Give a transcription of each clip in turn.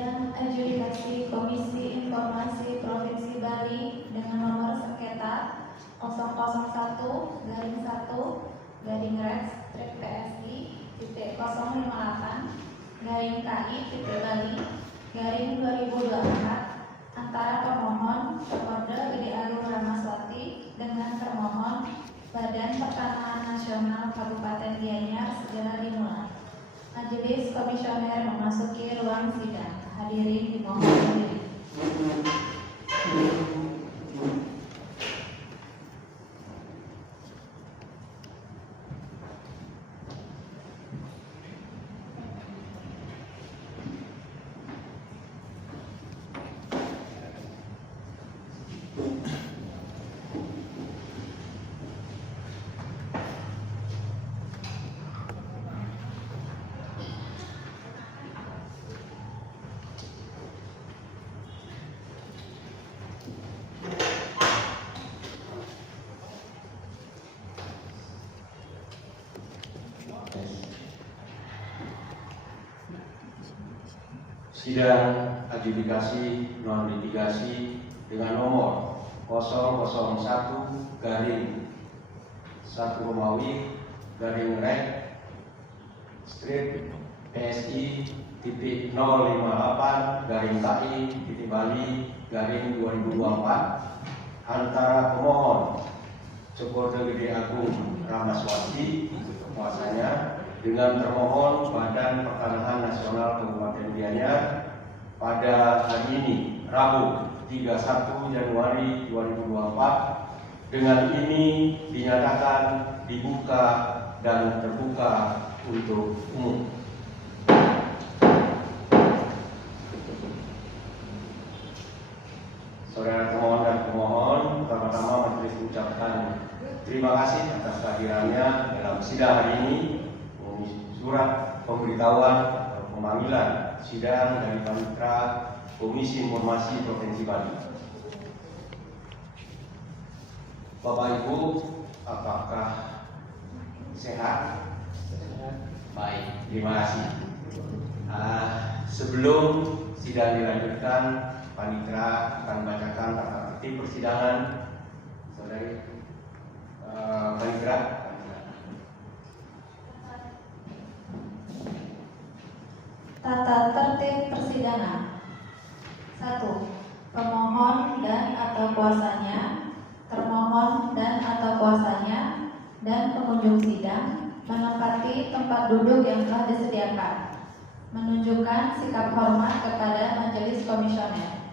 Sidang adjudikasi Komisi Informasi Provinsi Bali dengan nomor sengketa 001-1-REX-PSI-08-KI-Bali-2024 antara pemohon Kode Gede Agung Ramaswati dengan termohon Badan Pertanahan Nasional Kabupaten Gianyar segera dimulai. Majelis Komisioner memasuki ruang sidang. Hadirin dimohon berdiri. Sidang adjudikasi non litigasi dengan nomor 001-PSI-058-KI-Bali-2024 antara pemohon Kode Gede Agung Ramaswati kuasanya dengan termohon Badan Pertanahan Nasional Kabupaten Gianyar pada hari ini Rabu 31 Januari 2024. Dengan ini dinyatakan dibuka dan terbuka untuk umum. Saudara termohon dan pemohon, pertama-tama majelis mengucapkan terima kasih atas kehadirannya dalam sidang hari ini. Surat pemberitahuan atau pemanggilan sidang dari Panitra Komisi Informasi Provinsi Bali. Bapak Ibu, apakah sehat? Baik, terima kasih. Sebelum sidang dilanjutkan, Panitra akan membacakan tata tertib persidangan. Saudari Panitra. Tata tertib persidangan. 1. Pemohon dan atau kuasanya, termohon dan atau kuasanya, dan pengunjung sidang menempati tempat duduk yang telah disediakan. Menunjukkan sikap hormat kepada Majelis Komisioner.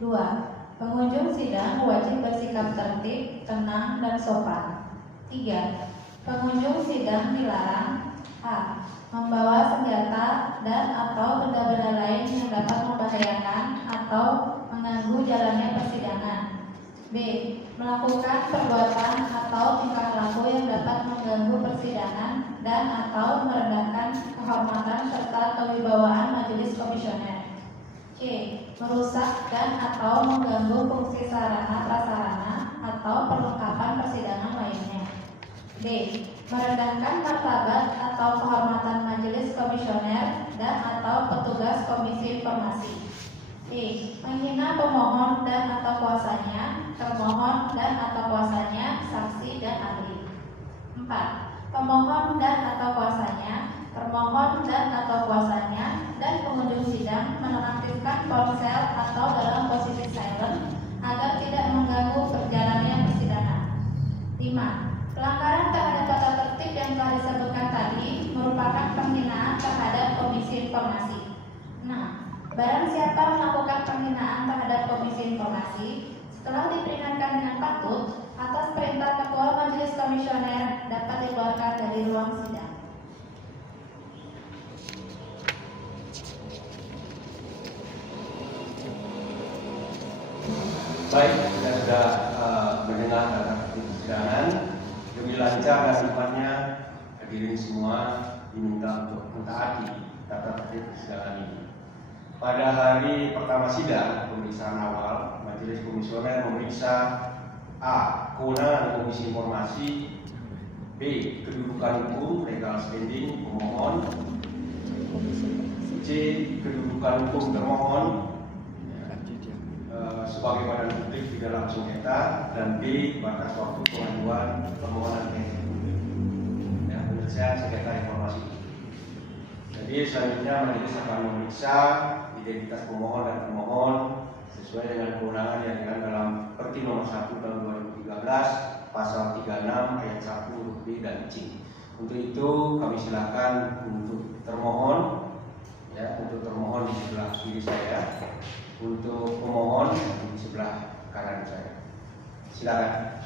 2. Pengunjung sidang wajib bersikap tertib, tenang, dan sopan. 3. Pengunjung sidang dilarang: A. Membawa senjata dan atau benda-benda lain yang dapat membahayakan atau mengganggu jalannya persidangan. B. Melakukan perbuatan atau tingkah laku yang dapat mengganggu persidangan dan atau merendahkan kehormatan serta kewibawaan Majelis Komisioner. C. Merusak dan atau mengganggu fungsi sarana prasarana atau perlengkapan persidangan lainnya. D. Merendahkan martabat atau kehormatan Majelis Komisioner dan atau petugas Komisi Informasi. E. Menghina pemohon dan atau kuasanya, termohon dan atau kuasanya, saksi dan ahli. 4. Pemohon dan atau kuasanya, termohon dan atau kuasanya, dan pengunjung sidang menonaktifkan ponsel atau dalam posisi silent agar tidak mengganggu perjalannya persidangan. 5. Pelanggaran terhadap tata tertib yang telah disebutkan tadi merupakan penghinaan terhadap Komisi Informasi. 6. Barang siapa melakukan penghinaan terhadap Komisi Informasi setelah diperingatkan dengan patut atas perintah Ketua Majelis Komisioner dapat dikeluarkan dari ruang sidang. Baik, kita sudah mendengar tata tertib persidangan. Demi lancar dan sempatnya, hadirin semua diminta untuk mentaati tata tertib persidangan ini. Pada hari pertama sidang pemeriksaan awal, Majelis Komisioner memeriksa: A. Kewenangan Komisi Informasi, B. Kedudukan hukum legal standing pemohon, C. Kedudukan hukum termohon sebagai badan publik di dalam sengketa, dan B. Batas waktu pengajuan permohonan publik. Ya, penyelesaian sengketa informasi. Jadi selanjutnya majelis akan memeriksa identitas pemohon dan termohon sesuai dengan kewenangan yang diatur dalam Perti Nomor 1 Tahun 2013 Pasal 36 Ayat 1 huruf B dan C. Untuk itu kami silakan untuk termohon, ya, untuk termohon di sebelah kiri saya, untuk pemohon di sebelah kanan saya. Silakan.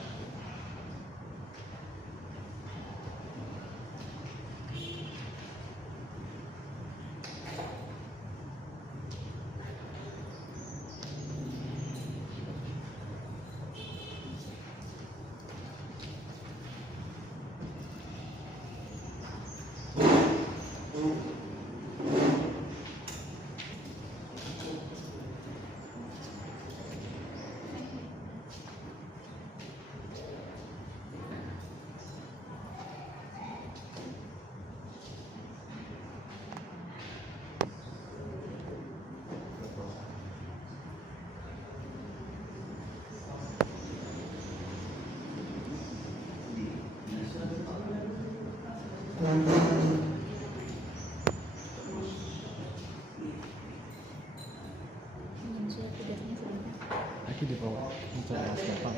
Lagi di bawah untuk Mas Bapak.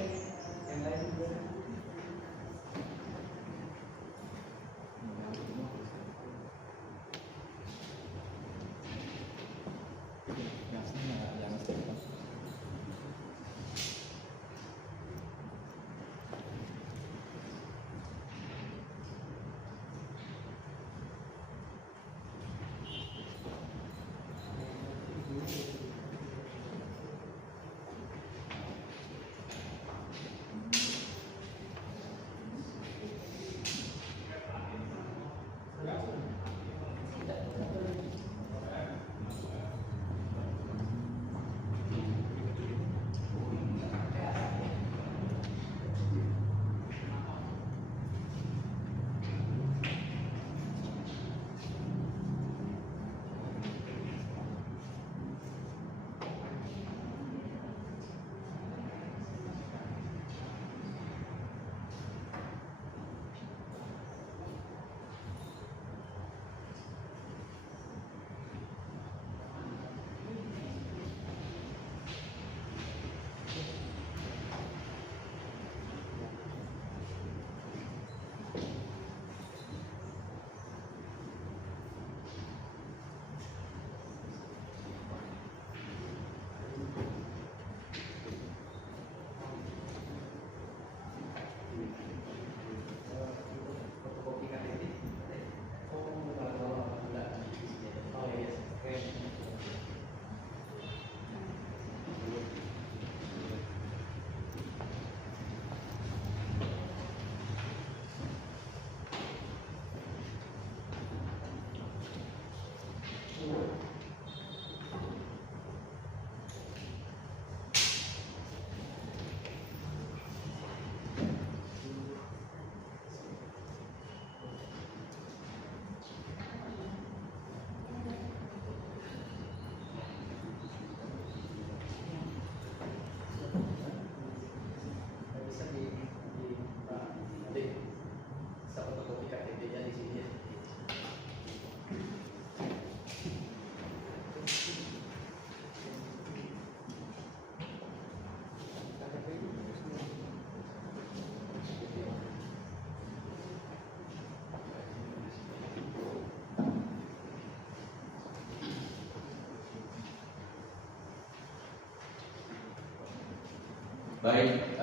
Baik,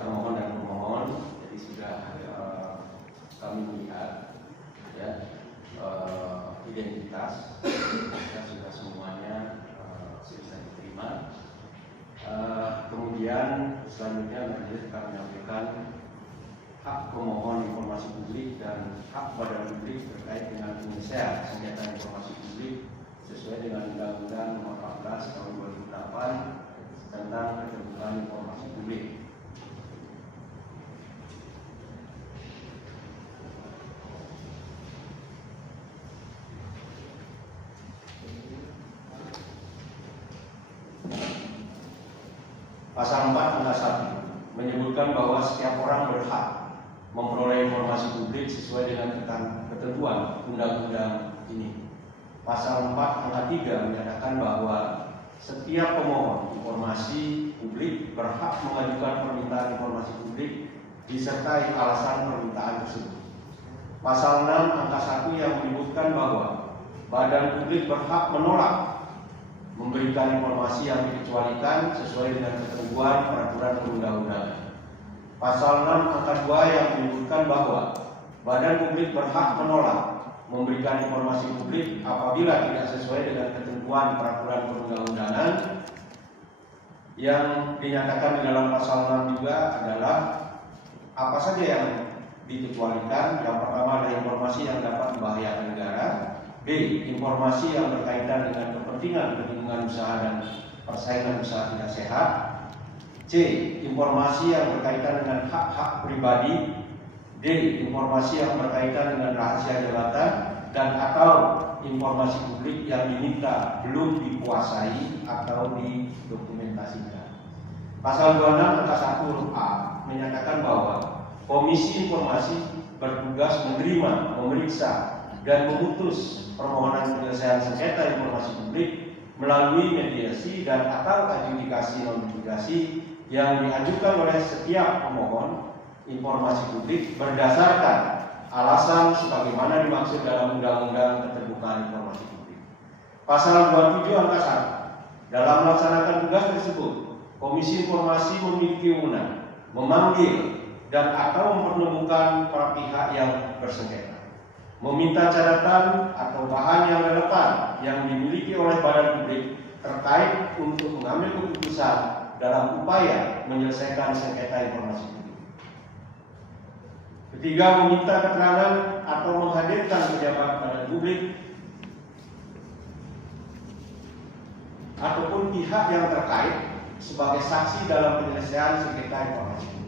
termohon dan pemohon, jadi sudah kami melihat, ya, identitas kita sudah semuanya selesai diterima. Kemudian selanjutnya majelis akan menyampaikan hak pemohon informasi publik dan hak badan publik terkait dengan penyelesaian sengketa informasi publik sesuai dengan Undang-Undang Nomor 14 Tahun 2008 tentang keterbukaan informasi publik. Pasal 4 angka 1 menyebutkan bahwa setiap orang berhak memperoleh informasi publik sesuai dengan ketentuan undang-undang ini. Pasal 4 angka 3 menyatakan bahwa setiap pemohon informasi publik berhak mengajukan permintaan informasi publik disertai alasan permintaan tersebut. Pasal 6 angka 1 yang menyebutkan bahwa badan publik berhak menolak memberikan informasi yang dikecualikan sesuai dengan ketentuan peraturan perundang-undangan. Pasal 6 angka 2 yang menyebutkan bahwa badan publik berhak menolak memberikan informasi publik apabila tidak sesuai dengan ketentuan peraturan perundang-undangan. Yang dinyatakan di dalam pasal 6 juga adalah apa saja yang dikecualikan. Yang pertama adalah informasi yang dapat membahayakan negara. B. Informasi yang berkaitan dengan kepentingan lingkungan usaha dan persaingan usaha tidak sehat. C. Informasi yang berkaitan dengan hak-hak pribadi. D. Informasi yang berkaitan dengan rahasia jabatan dan atau informasi publik yang diminta belum dikuasai atau didokumentasikan. Pasal 26 angka 1 huruf A menyatakan bahwa Komisi Informasi bertugas menerima, memeriksa, dan memutus permohonan penyelesaian sengketa informasi publik melalui mediasi dan atau adjudikasi non-litigasi yang diajukan oleh setiap pemohon informasi publik berdasarkan alasan sebagaimana dimaksud dalam Undang-Undang Keterbukaan Informasi Publik. Pasal 27 angka 1 dalam melaksanakan tugas tersebut, Komisi Informasi memiliki wewenang memanggil dan atau mempertemukan para pihak yang bersengketa, meminta catatan atau bahan yang relevan yang dimiliki oleh badan publik terkait untuk mengambil keputusan dalam upaya menyelesaikan sengketa informasi publik. Ketiga, meminta keterangan atau menghadirkan pejabat badan publik ataupun pihak yang terkait sebagai saksi dalam penyelesaian sengketa informasi publik.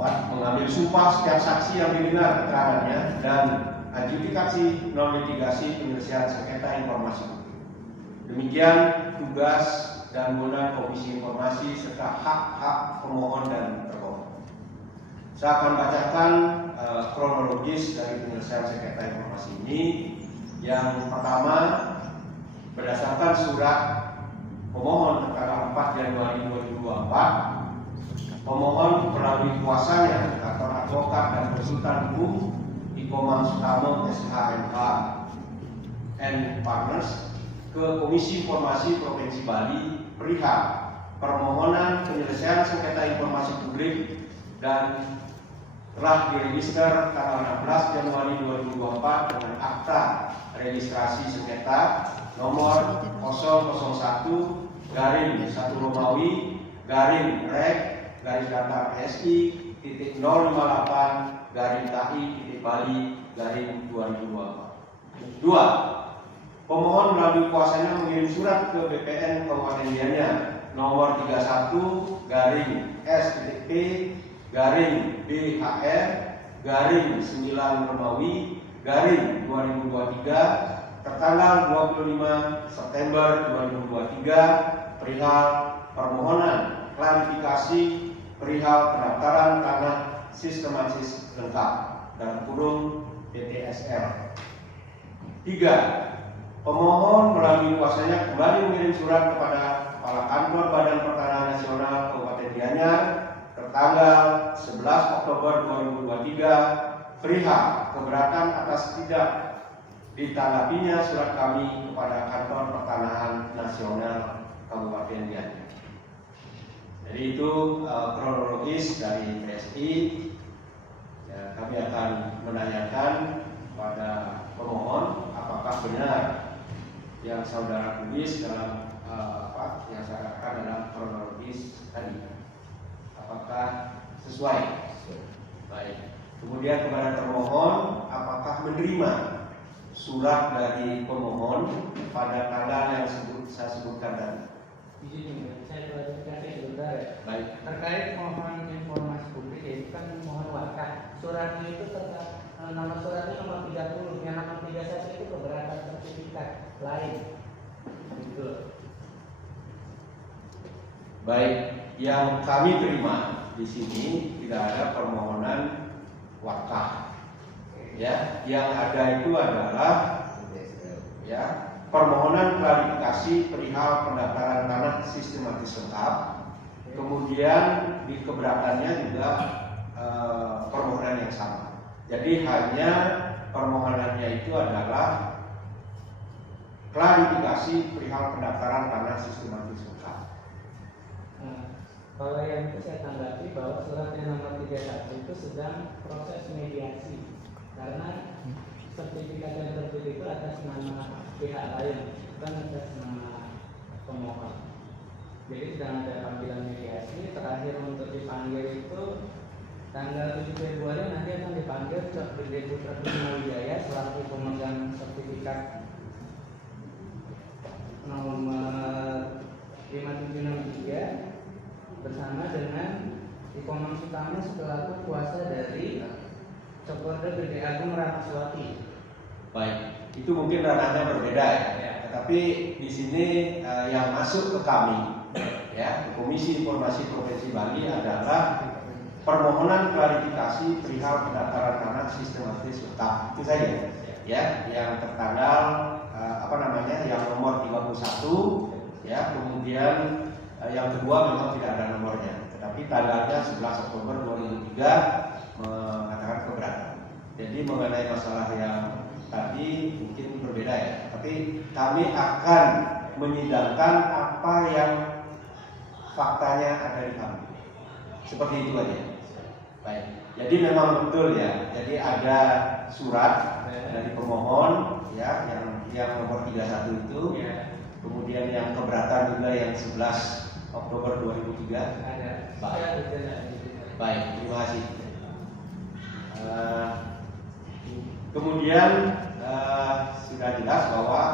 4. Mengambil sumpah setiap saksi yang didengar keterangannya dan adjudikasi non-litigasi penyelesaian sengketa informasi publik. Demikian tugas dan wewenang Komisi Informasi serta hak-hak pemohon dan termohon. Saya akan bacakan kronologis dari penyelesaian sengketa informasi ini. Yang pertama, berdasarkan surat pemohon tanggal 4 Januari 2024, pemohon melalui kuasanya kantor advokat dan konsultan hukum Ikomang Sutamo SHMH and Partners ke Komisi Informasi Provinsi Bali perihal permohonan penyelesaian sengketa informasi publik dan telah diregister tanggal 16 Januari 2024 dengan akta registrasi sengketa nomor 001/1 Romawi /REG/PI/KI/Bali/2024. 2. Pemohon melalui kuasanya mengirim surat ke BPN Kabupaten Gianyar nomor 31/SP/BHR/9 Romawi/2023 tertanggal 25 September 2023 perihal permohonan klarifikasi perihal pendaftaran tanah sistematis lengkap dalam kurung PTSL. 3. Pemohon melalui kuasanya kembali mengirim surat kepada Kepala Kantor Badan Pertanahan Nasional Kabupaten Gianyar tertanggal 11 Oktober 2023 perihal keberatan atas tidak ditanggapinya surat kami kepada Kantor Pertanahan Nasional Kabupaten Gianyar. Jadi itu kronologis dari PSI. Ya, kami akan menanyakan pada pemohon apakah benar yang saudara tulis dalam yang saya katakan dalam kronologis tadi, apakah sesuai? Baik. Kemudian kepada termohon, apakah menerima surat dari pemohon pada tanggal yang saya sebutkan tadi? Izin, saya klarifikasi sebentar ya. Baik. Terkait mohon informasi publik, itu kan mohon wakaf. Suratnya itu tetap nama suratnya nomor 30, yang nomor 31 itu keberatan sertifikat lain. Gitu. Baik, yang kami terima di sini tidak ada permohonan wakaf. Ya, yang ada itu adalah ya permohonan klarifikasi perihal pendaftaran tanah sistematis lengkap. Kemudian di keberatannya juga permohonan yang sama. Jadi hanya permohonannya itu adalah klarifikasi perihal pendaftaran tanah sistematis lengkap. Kalau yang itu saya tanggapi bahwa suratnya nomor 31 itu sedang proses mediasi karena sertifikat yang terbit itu atas nama pihak lain, bukan atas nama pemohon. Jadi sedang ada panggilan mediasi. Terakhir untuk dipanggil itu tanggal 7 Februari nanti akan dipanggil Gede Putra Wijaya selaku pemegang sertifikat nomor 5763 bersama dengan Ikomang Sutama selaku kuasa dari Cokorda Gede Agung Ramaswati. Baik, itu mungkin ranahnya berbeda ya. Tetapi di sini yang masuk ke kami ya, Komisi Informasi Provinsi Bali adalah permohonan klarifikasi perihal pendaftaran tanah sistematis lengkap. Itu saja ya, yang tertanggal yang nomor 31 ya, kemudian yang kedua memang tidak ada nomornya, tetapi tanggalnya 11 Oktober 2003 mengatakan keberatan. Jadi mengenai masalah yang tadi mungkin berbeda ya, tapi kami akan menyidangkan apa yang faktanya ada di kami. Seperti itu aja. Baik. Jadi memang betul ya. Jadi ada surat dari pemohon ya yang nomor 31 itu. Kemudian yang keberatan juga yang 11 Oktober 2003 Ada. Baik, terima kasih. Kemudian sudah jelas bahwa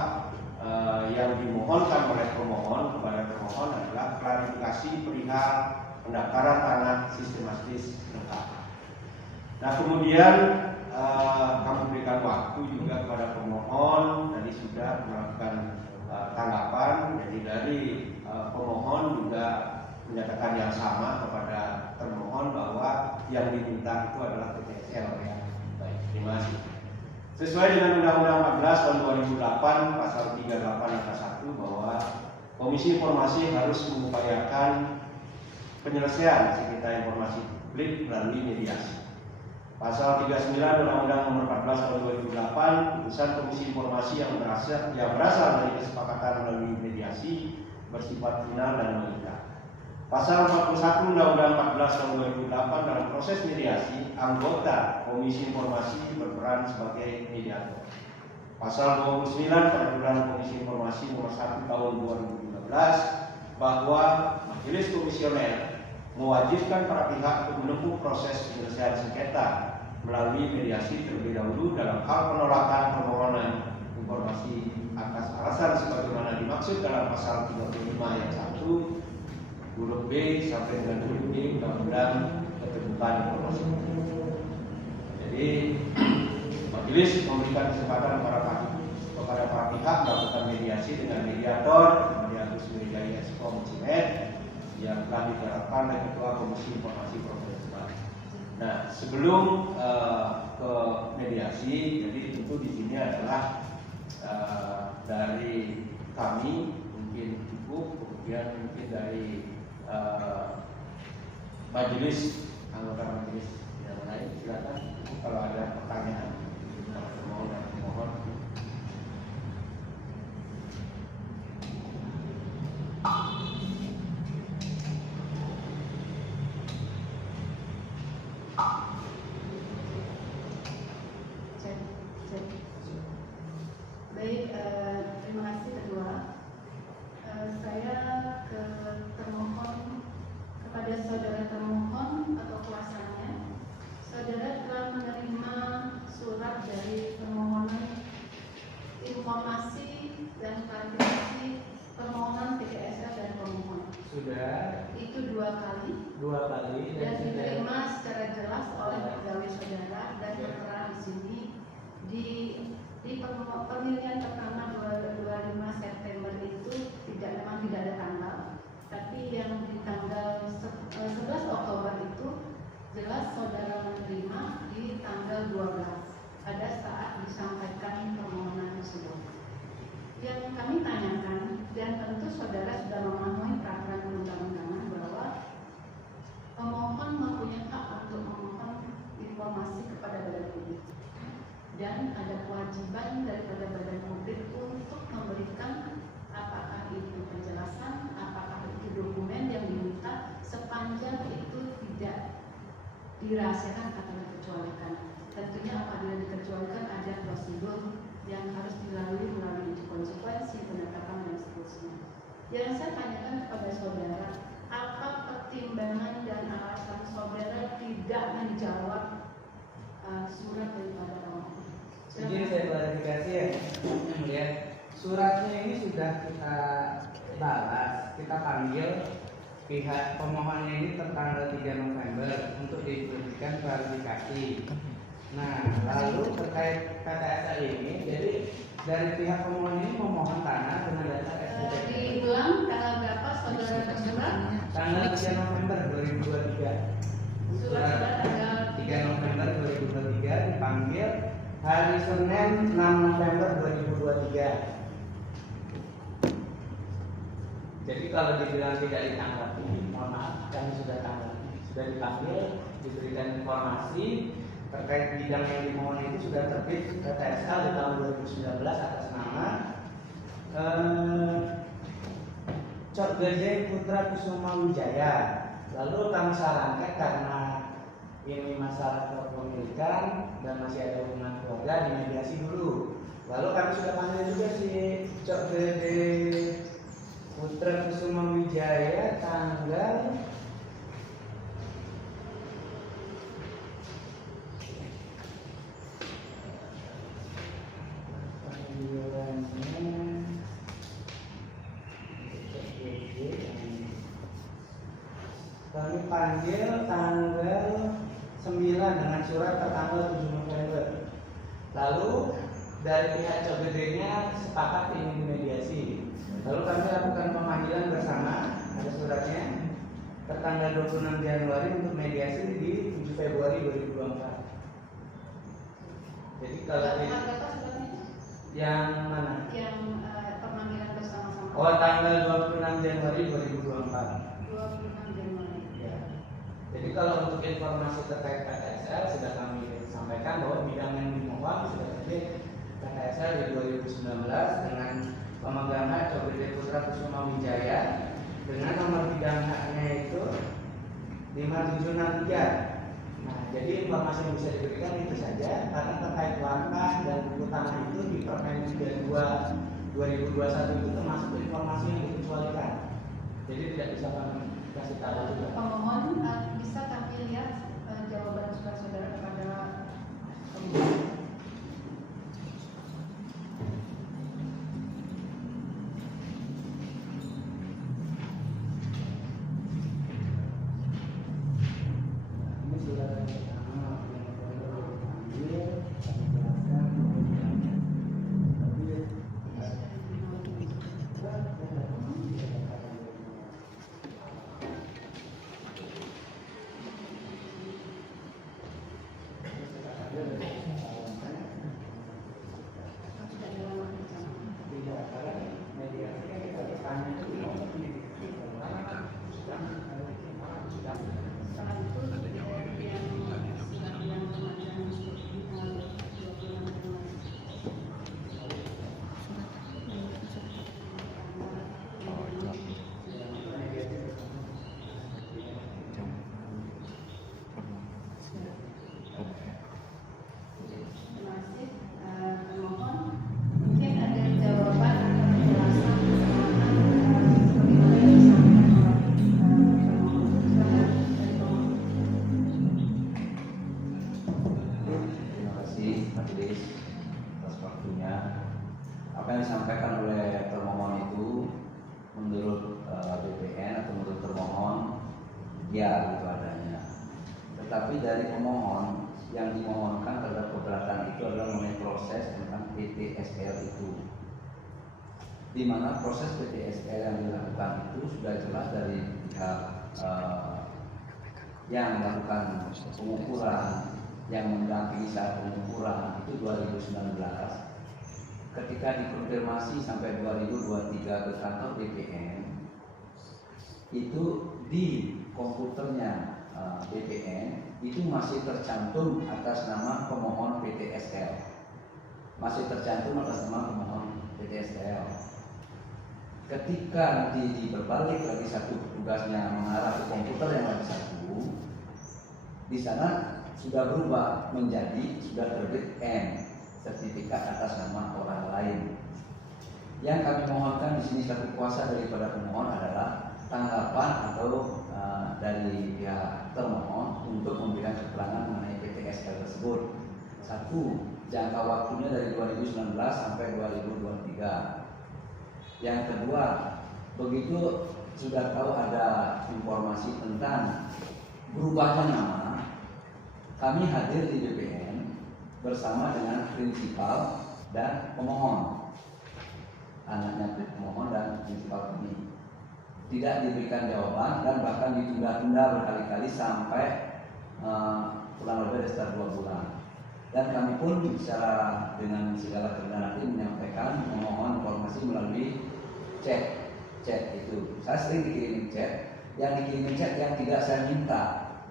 yang dimohonkan oleh pemohon kepada termohon adalah klarifikasi perihal pendaftaran tanah sistematis lengkap. Nah, kemudian kami berikan waktu juga kepada pemohon, tadi sudah melakukan tanggapan. Jadi dari pemohon juga menyatakan yang sama kepada termohon bahwa yang diminta itu adalah PTSL ya. Baik, terima kasih. Sesuai dengan Undang-Undang 14 tahun 2008 pasal 38 angka 1 bahwa Komisi Informasi harus mengupayakan penyelesaian sengketa informasi publik melalui mediasi. Pasal 39 Undang-Undang Nomor 14 Tahun 2008, putusan Komisi Informasi yang berasal dari kesepakatan melalui mediasi bersifat final dan mengikat. Pasal 41 Undang-Undang 14 Tahun 2008, dalam proses mediasi, anggota Komisi Informasi berperan sebagai mediator. Pasal 29 Peraturan Komisi Informasi Nomor 1 Tahun 2013 bahwa Majelis Komisioner mewajibkan para pihak untuk menempuh proses penyelesaian sengketa melalui mediasi terlebih dahulu dalam hal penolakan permohonan informasi atas alasan sebagaimana dimaksud dalam pasal 35 ayat 1 huruf B sampai dengan huruf D Undang-Undang Keterbukaan Informasi. Jadi majelis memberikan kesempatan kepada para pihak melakukan mediasi dengan mediator Agus Wijaya Eskom Cimet yang telah diterapkan oleh Ketua Komisi Informasi Provinsi Bali. Nah, sebelum ke mediasi, jadi tentu di sini adalah dari kami mungkin cukup, kemudian mungkin dari majelis, anggota majelis yang lain silakan kalau ada pertanyaan. Mohon. Baik, terima kasih kedua. Saya ke termohon, kepada saudara termohon atau kuasanya. Saudara telah menerima surat dari permohonan informasi dan klarifikasi permohonan PTSL dan pemohon. Sudah. Itu dua kali. Dan diterima secara jelas oleh pegawai saudara dan tertera di sini di pemilihan pertama 25 September itu memang tidak ada tanggal, tapi yang di sepanjang itu tidak dirahasiakan atau dikecualikan. Tentunya apabila dikecualikan ada prosedur yang harus dilalui melalui uji konsekuensi, penetapan dan seterusnya. Yang saya tanyakan kepada saudara, apa pertimbangan dan alasan saudara tidak menjawab surat daripada pemohon? Jadi saya klarifikasi ya, melihat suratnya ini sudah kita balas, kita panggil pihak pemohonnya ini tertanggal 3 November untuk diberikan klarifikasi. Nah, lalu terkait KTSL ini, jadi dari pihak pemohon ini memohon tanah dengan dasar SPT. Diulang tanggal berapa saudara bersurat? Tanggal 3 November 2023. Surat tanggal 3 November 2023 dipanggil hari Senin 6 November 2023. Jadi kalau dibilang tidak ditanggapi, mohon maaf, kami sudah tanggapi, sudah dipanggil, diberikan informasi terkait bidang yang dimohon itu sudah terbit KTSL di tahun 2019 atas nama Cok Gede Putra Kusuma Wijaya. Lalu kami sarankan karena ini masalah kepemilikan dan masih ada hubungan keluarga, dimediasi dulu. Lalu kami sudah panggil juga si Cok Gede Putra Kusuma Wijaya tanggal kami panggil tanggal 9 dengan surat tertanggal 7 November. Lalu dari pihak Cok Gedenya sepakat ingin dimediasi. Lalu kami lakukan pemanggilan bersama, ada suratnya, tertanggal 26 Januari untuk mediasi di 7 Februari 2024. Jadi kalau tanggal berapa suratnya? yang mana? Yang pemanggilan bersama-sama. Oh, tanggal 26 Januari 2024. 26 Januari. Ya. Jadi kalau untuk informasi terkait KTSL sudah kami sampaikan bahwa bidang yang dimohon sudah terbit KTSL di 2019 dengan pemegang hak Cok Gede Putra Kusuma Wijaya dengan nomor bidang haknya itu 5763. Nah, jadi informasi yang bisa diberikan itu saja karena terkait langkah dan buku tanah itu di Permen 32 2021 itu termasuk informasi yang dikecualikan. Jadi tidak bisa kami kasih tahu juga. Pemohon bisa kami lihat jawaban surat saudara kepada pemohon. Ini surat yang pertama yang perlu diambil, kami jelaskan Setelah itu yang surat yang kemarin 26 Januari. Terima kasih pemohon. Mungkin ada jawaban atau penjelasan bagaimana disampaikan oleh pemohon. Silakan dari pemohon. Terima kasih majelis atas waktunya. Apa yang disampaikan oleh termohon itu menurut BPN atau menurut termohon ya itu adanya. Tetapi dari pemohon yang dimohonkan terhadap keberatan itu adalah mengenai proses tentang PTSL itu, di mana proses PTSL yang dilakukan itu sudah jelas dari pihak yang melakukan pengukuran, yang mendampingi saat pengukuran itu 2019. Ketika dikonfirmasi sampai 2023 ke kantor BPN, itu di komputernya BPN itu masih tercantum atas nama pemohon PTSL, masih tercantum atas nama pemohon PTSL. Ketika nanti berbalik lagi satu petugasnya mengarah ke komputer yang lagi satu, di sana sudah berubah menjadi sudah terbit M, sertifikat atas nama orang lain. Yang kami mohonkan di sini satu kuasa daripada pemohon adalah tanggapan atau dari pihak termohon untuk memberikan keterangan mengenai PTSL tersebut. Satu, jangka waktunya dari 2019 sampai 2023. Yang kedua, begitu sudah tahu ada informasi tentang berubahnya nama, kami hadir di BPN bersama dengan prinsipal dan pemohon, anaknya pemohon dan prinsipal kami. Tidak diberikan jawaban dan bahkan ditunda-tunda berkali-kali sampai kurang lebih ada sekitar 2 bulan. Dan kami pun secara dengan segala kerendahan hati menyampaikan memohon informasi melalui chat itu. Saya sering dikirimin chat, yang dikirimin chat yang tidak saya minta.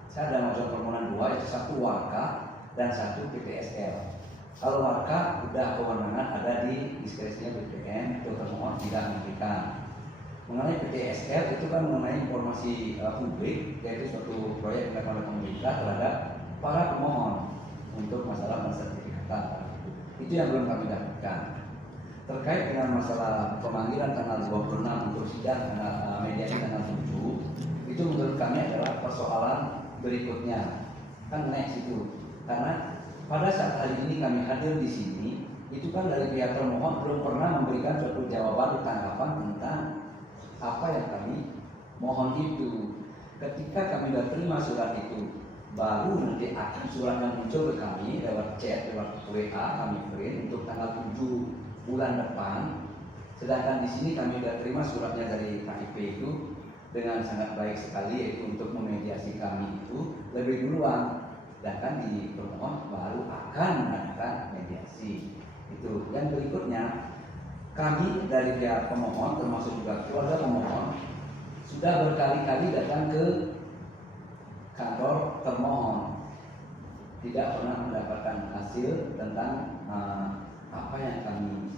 Saya ada macam permohonan 2, itu 1 warka dan 1 PTSL. Kalau warka sudah kewenangan ada di diskresinya BPN, itu termohon tidak memberikan. Mengenai PTSL itu kan mengenai informasi publik, yaitu suatu proyek yang dilakukan oleh pemerintah terhadap para pemohon untuk masalah pensertifikatan. Itu yang belum kami dapatkan. Terkait dengan masalah pemanggilan tanggal 26 untuk sidang mediasi tanggal 7, itu menurut kami adalah persoalan berikutnya. Kan next itu. Karena pada saat hari ini kami hadir di sini, itu kan dari pihak termohon belum pernah memberikan suatu jawaban tanggapan tentang apa yang kami mohon itu. Ketika kami sudah terima surat itu, baru nanti akan suratnya muncul ke kami lewat chat, lewat WA kami print untuk tanggal 7 bulan depan. Sedangkan di sini kami sudah terima suratnya dari KIP itu dengan sangat baik sekali, yaitu untuk memediasi kami itu lebih duluan. Sedangkan di pemohon baru akan mengadakan mediasi. Itu. Yang berikutnya, kami dari pihak pemohon termasuk juga keluarga pemohon sudah berkali-kali datang ke kantor termohon, tidak pernah mendapatkan hasil tentang apa yang kami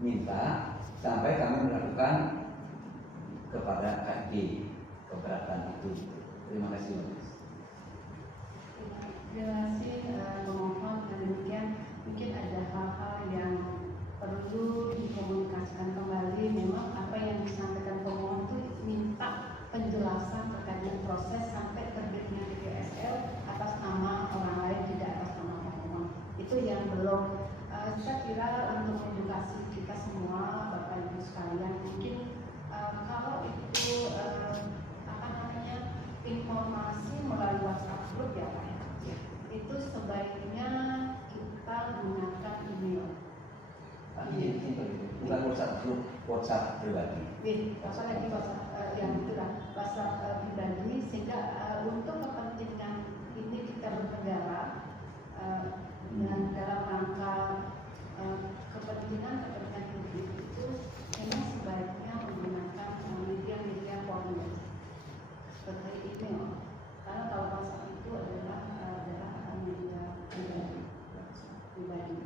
minta, sampai kami melakukan kepada KIP keberatan itu. Terima kasih, Mas. Terima kasih pemohon. Demikian mungkin ada hal-hal yang perlu dikomunikasikan kembali. Memang apa yang disampaikan pemohon itu minta penjelasan terkait dengan proses sampai terbitnya PTSL atas nama orang lain, tidak atas nama pemohon. Itu yang belum. Saya kira untuk edukasi kita semua, Bapak Ibu sekalian, mungkin kalau itu apa namanya informasi melalui WhatsApp group ya Pak ya, itu sebaiknya kita gunakan email. Bukan WhatsApp grup, WhatsApp pribadi. Apalagi WhatsApp yang itu lah, WhatsApp pribadi, sehingga untuk kepentingan ini kita bernegara dan dalam rangka kepentingan publik itu memang sebaiknya menggunakan media formal seperti email. Karena kalau WhatsApp itu adalah media pribadi.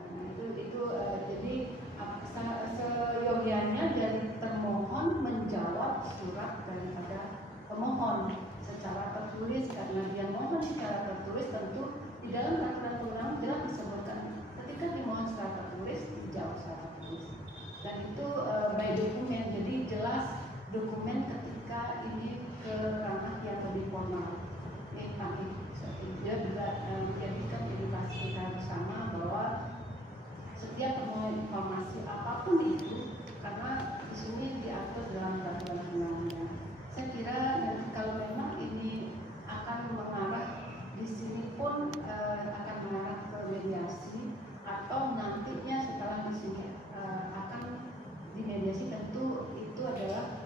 Nah, itu jadi seyogianya dari termohon menjawab surat daripada pemohon secara tertulis, karena dia mohon secara tertulis. Tentu di dalam peraturan perundang jelas disebutkan ketika dimohon secara tertulis dijawab secara tertulis, dan itu by dokumen, jadi jelas dokumen ketika ini ke ranah yang lebih formal. Kami dia juga menjadikan edukasi kita bersama bahwa setiap permohonan informasi apapun itu, karena di sini diatur dalam peraturan undang-undang. Saya kira nanti kalau memang ini akan mengarah, di sini pun akan mengarah ke mediasi, atau nantinya setelah di sini akan dimediasi, tentu itu adalah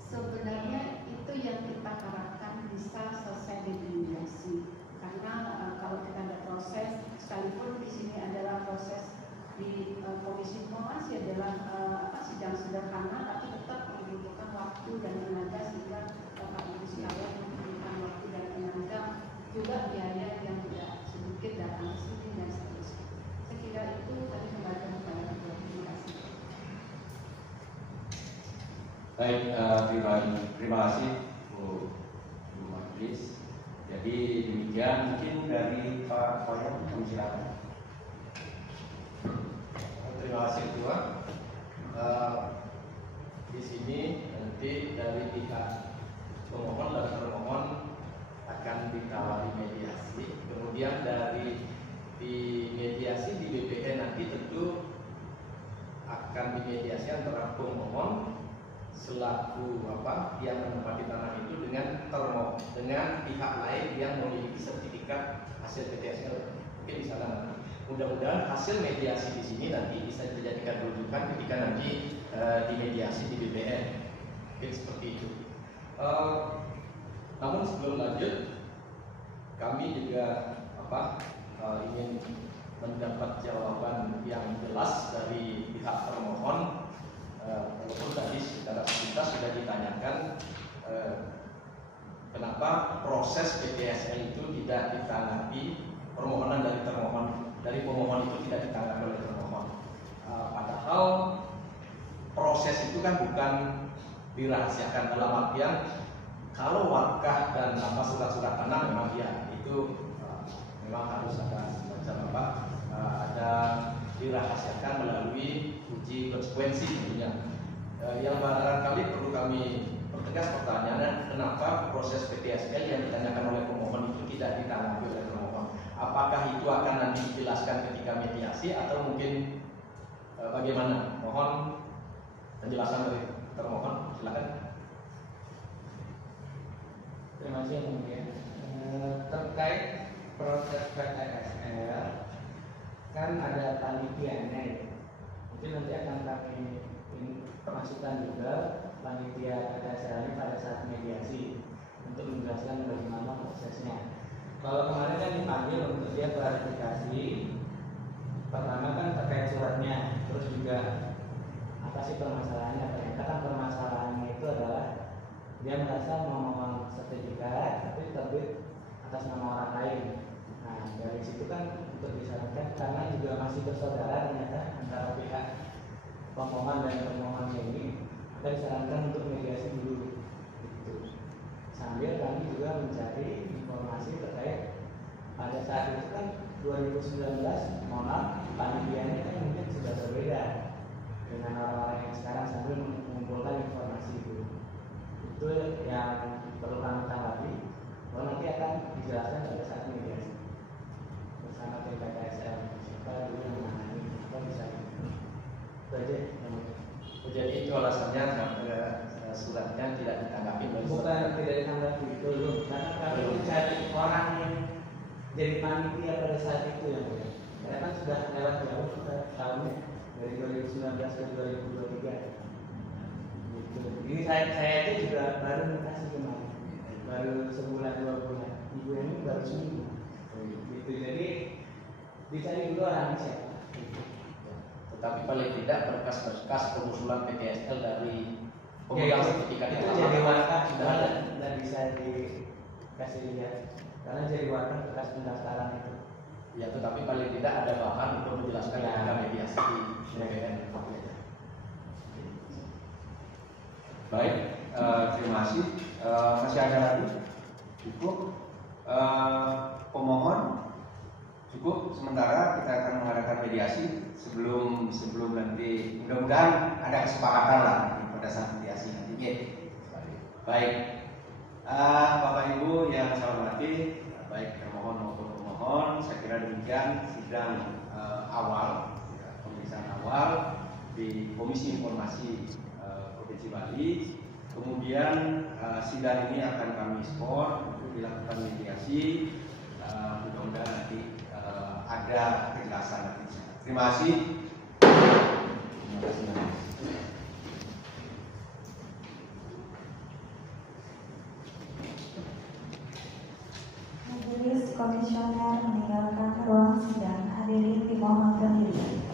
sebenarnya itu yang kita harapkan bisa selesai di mediasi. Karena kalau kita ada proses, sekalipun di sini adalah proses di komisi informasi adalah sidang sederhana, tapi tetap membutuhkan waktu dan tenaga, sehingga Bapak Ibu sekalian membutuhkan waktu dan tenaga, juga biaya yang tidak sedikit datang ke sini dan seterusnya. Saya kira itu tadi kembali kepada Terima kasih. Baik, terima kasih Bu Majelis. Jadi demikian, mungkin dari Pak Wayan, kami silakan. Terima kasih Ketua. Di sini nanti dari pihak pemohon dan termohon akan ditawari mediasi. Kemudian dari di mediasi di BPN nanti tentu akan dimediasi antara pemohon selaku yang menempati tanah itu dengan pihak lain yang memiliki sertifikat hasil PTSL. Mungkin di sana nanti. Mudah-mudahan hasil mediasi di sini nanti bisa dijadikan rujukan ketika nanti dimediasi di BPN. Mungkin seperti itu. Namun sebelum lanjut, kami juga ingin mendapat jawaban yang jelas dari pihak termohon. Walaupun tadi secara sepintas sudah ditanyakan kenapa proses PTSL itu tidak ditanggapi, permohonan dari pemohon itu tidak ditanggapi oleh termohon. Padahal proses itu kan bukan dirahasiakan, dalam artian kalau wakaf dan surat-surat tanah memang itu memang harus ada semacam ada dirahasiakan melalui uji konsekuensi tentunya. Yang barangkali perlu kami pertegas pertanyaan, kenapa proses PTSL yang ditanyakan oleh pemohon itu tidak ditanggapi oleh termohon? Apakah itu akan nanti dijelaskan ketika mediasi atau mungkin bagaimana? Mohon penjelasan dari termohon, silakan. Terima kasih yang mulia. Terkait proses PTSL kan ada panitianya. Mungkin nanti akan kami masukkan juga panitia PTSL ini pada saat mediasi untuk menjelaskan bagaimana prosesnya. Kalau kemarin kan dipanggil untuk dia klarifikasi. Pertama kan terkait suratnya, terus juga apa sih permasalahannya? Ternyata kan permasalahannya itu adalah dia merasa memohon sertifikat tapi terbit atas nama orang lain. Nah dari situ kan untuk disarankan karena juga masih bersaudara ternyata antara pihak pemohon dan termohonnya ini, maka disarankan untuk mediasi dulu. Gitu. Sambil kami juga mencari informasi terkait pada saat itu kan 2019, mohon maaf, panitianya kan mungkin sudah berbeda dengan orang-orang yang sekarang, sambil mengumpulkan informasi itu. Itu yang perlu kami tanggapi. Bahwa nanti akan dijelaskan pada saat mediasi bersama tim PTSL. Siapa dulu yang menangani, apa bisa itu aja. Jadi itu alasannya suratnya tidak ditanggapi. Bukan tidak ditanggapi dulu, karena kami mencari orang yang jadi panitia pada saat itu yang mulia. Karena kan sudah lewat jauh tahunnya dari 2019 ke 2023. Gitu. Ini saya itu juga baru dikasih kemarin, baru sebulan 2 bulan. Ibu ini baru seminggu. Gitu. Jadi dicari dulu orangnya siapa. Tetapi paling tidak berkas-berkas pengusulan PTSL dari pemegang sertifikat itu jadi wakaf sudah ada, tidak bisa dikasih lihat karena jadi wakaf bekas pendaftaran itu. Ya, tetapi paling tidak ada bahan untuk menjelaskan ketika mediasi di BPN. Baik, terima kasih. Masih ada lagi? Cukup. Pemohon cukup. Sementara kita akan mengadakan mediasi sebelum nanti mudah-mudahan ada kesepakatan lah pada saat mediasi nanti. Baik, Bapak Ibu yang saya hormati, baik termohon maupun pemohon, saya kira demikian sidang awal, pemeriksaan awal di Komisi Informasi Provinsi Bali. Kemudian sidang ini akan kami skor untuk dilakukan mediasi. Mudah-mudahan nanti ada kejelasan nanti. Terima kasih. Majelis komisioner meninggalkan ruang sidang. Hadirin dimohon berdiri.